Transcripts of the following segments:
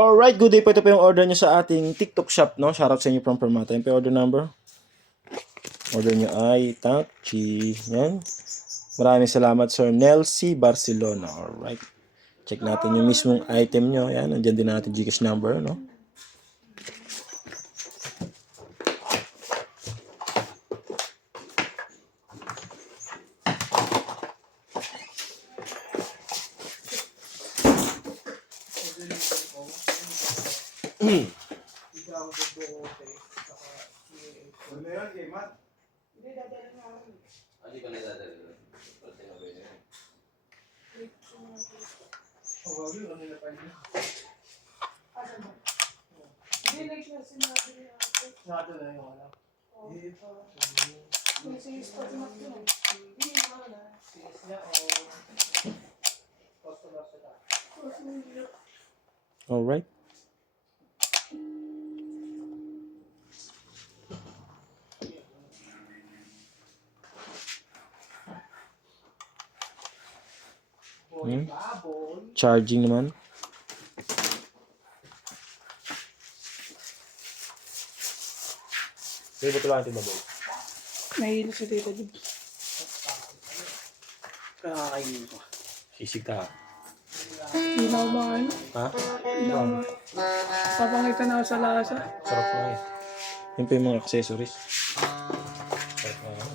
Alright, good day po. Ito po yung order nyo sa ating TikTok shop, no? Shoutout sa inyo from Permata. Yung po order number. Order nyo ay Tangchi. Yan. Maraming salamat, Sir Nelsie Barcelona. Alright. Check natin yung mismong item nyo. Yan, nandiyan din natin Gcash number, no? All right. Charging naman. May ba't lang ito ba? Nahihilo si Tita Jib. Kakakainin ko. Sisig ka. Hindi na ako makain. Ha? Hindi na ako makain. Papakita na ako sa lasa. Sarap na eh. Yun pa yung mga accessories. Sarap na yan.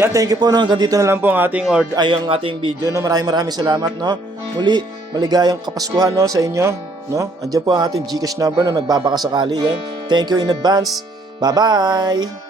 Yeah, thank you po, no. Hanggang dito na lang po ang ating ang ating video, no. Maraming salamat, no. Muli, maligayang Kapaskuhan, no, sa inyo, no. Andiyan po ang ating Gcash number na nagbabaka sakali yan. Thank you in advance. Bye-bye.